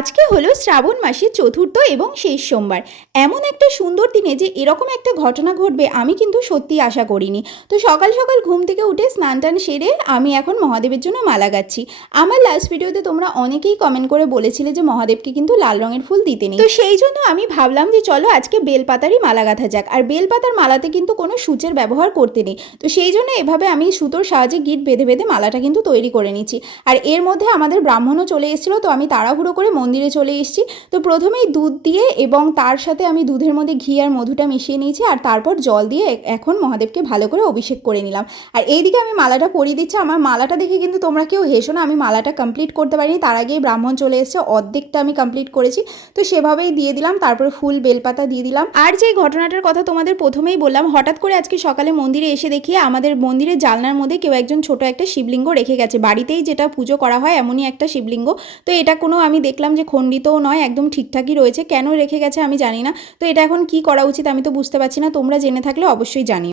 আজকে হলো শ্রাবণ মাসের চতুর্থ এবং শেষ সোমবার। এমন একটা সুন্দর দিনে যে এরকম একটা ঘটনা ঘটবে আমি কিন্তু সত্যি আশা করিনি। তো সকাল সকাল ঘুম থেকে উঠে স্নান টান সেরে আমি এখন মহাদেবের জন্য মালা গাচ্ছি। আমার লাস্ট ভিডিওতে তোমরা অনেকেই কমেন্ট করে বলেছিলে যে মহাদেবকে কিন্তু লাল রঙের ফুল দিতে নেই। তো সেই জন্য আমি ভাবলাম যে চলো আজকে বেলপাতারই মালা গাঁথা যাক। আর বেলপাতার মালাতে কিন্তু কোনো সূচের ব্যবহার করতে নেই। তো সেই জন্য এভাবে আমি সুতোর সাহায্যে গিট বেঁধে বেঁধে মালাটা কিন্তু তৈরি করে নিচ্ছি। আর এর মধ্যে আমাদের ব্রাহ্মণও চলে এসেছিলো, তো আমি তাড়াহুড়ো করে মন্দিরে চলে এসেছি। তো প্রথমেই দুধ দিয়ে এবং তার সাথে আমি দুধের মধ্যে ঘি আর মধুটা মিশিয়ে নিয়েছি, আর তারপর জল দিয়ে এখন মহাদেবকে ভালো করে অভিষেক করে নিলাম। আর এইদিকে আমি মালাটা পরিয়ে দিচ্ছি। আমার মালাটা দেখে কিন্তু তোমরা কেউ হেসো না, আমি মালাটা কমপ্লিট করতে পারিনি, তার আগেই ব্রাহ্মণ চলে এসেছে, অর্ধেকটা আমি কমপ্লিট করেছি। তো সেভাবেই দিয়ে দিলাম, তারপরে ফুল বেলপাতা দিয়ে দিলাম। আর যে ঘটনাটার কথা তোমাদের প্রথমেই বললাম, হঠাৎ করে আজকে সকালে মন্দিরে এসে দেখি আমাদের মন্দিরের জানলার মধ্যে কেউ একজন ছোট একটা শিবলিঙ্গ রেখে গেছে। বাড়িতেই যেটা পুজো করা হয় এমনই একটা শিবলিঙ্গ। তো এটা কোনো আমি দেখলাম যে খণ্ডিতও নয়, একদম ঠিকঠাকই রয়েছে। কেন রেখে গেছে আমি জানি না। তো এটা এখন কি করা উচিত আমি তো বুঝতে পারছি না, তোমরা জেনে থাকলে অবশ্যই জানিও।